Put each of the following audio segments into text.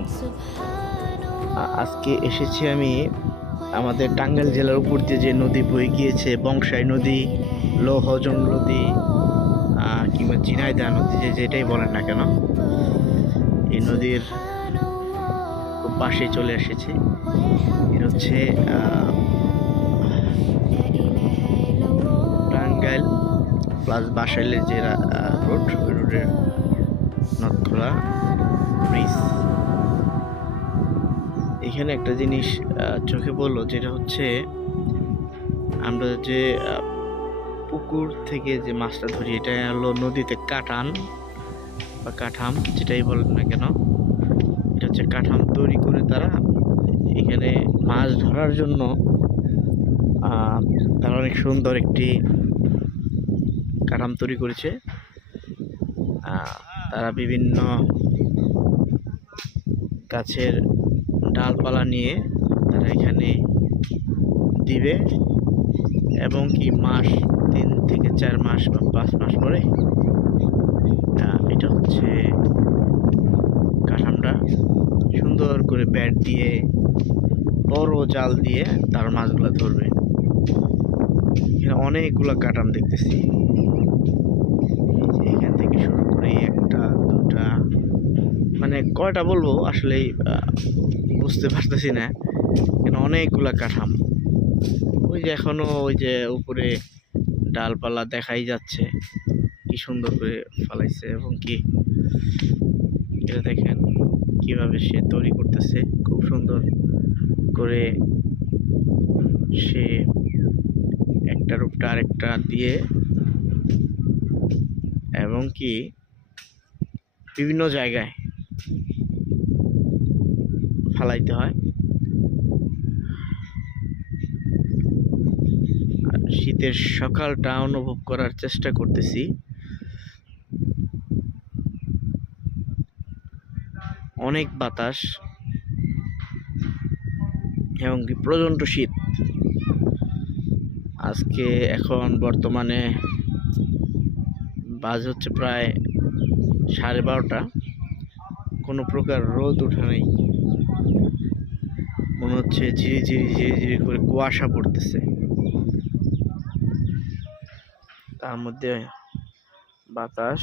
আলাইকুম। আজকে এসেছি আমি আমাদের টাঙ্গাইল জেলার উপর দিয়ে যে নদী বয়ে গিয়েছে, বংশাই নদী, লৌহজং নদী, কিংবা ঝিনাইদহ নদী, যেটাই বলেন না কেন, এই নদীর খুব পাশে চলে এসেছি। এটা হচ্ছে টাঙ্গাইল প্লাস বাসাইলের যে রোড, ওই রোডের নথখোলা ব্রিজ। এখানে একটা জিনিস চোখে পড়লো, যেটা হচ্ছে আমরা যে পুকুর থেকে যে মাছটা ধরি, এটা হলো নদীতে কাটান বা কাঠাম, যেটাই বলেন না কেন, এটা হচ্ছে কাঠাম তৈরি করে তারা এখানে মাছ ধরার জন্য তারা অনেক সুন্দর একটি কাঠাম তৈরি করেছে। তারা বিভিন্ন গাছের ডালপালা নিয়ে তারা এখানে দিবে, এবং কি মাস 3 থেকে 4 মাস বা 5 মাস পরে এটা হচ্ছে কাঠামটা সুন্দর করে ব্যাট দিয়ে, বড় জাল দিয়ে তার মাছগুলো ধরবে। এখানে অনেকগুলো কাঠাম দেখতেছি, এখান থেকে শুরু করে একটা দুটা, মানে কয়টা বলবো আসলে বুঝতে পারতেছি না। এখানে অনেকগুলা কাঠাম, ওই যে এখনো ওই যে উপরে ডালপালা দেখাই যাচ্ছে, কি সুন্দর করে ফালাইছে। এবং কি এটা দেখেন কিভাবে সে তৈরি করতেছে, খুব সুন্দর করে সে একটার উপরে আরেকটা দিয়ে, এবং কি বিভিন্ন জায়গায় ফালাইতে হয়। আর শীতের সকালটা অনুভব করার চেষ্টা করতেছি। অনেক বাতাস এবং কি প্রচণ্ড শীত। আজকে এখন বর্তমানে বাজ হচ্ছে প্রায় 12:30। কোনো প্রকার রোদ ওঠে নাই, মনে হচ্ছে ঝিরি ঝিরি ঝিরি ঝিরি করে কুয়াশা পড়তেছে, তার মধ্যে বাতাস।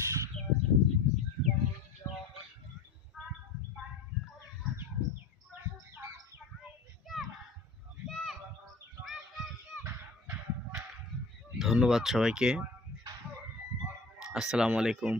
ধন্যবাদ সবাইকে। আসসালামু আলাইকুম।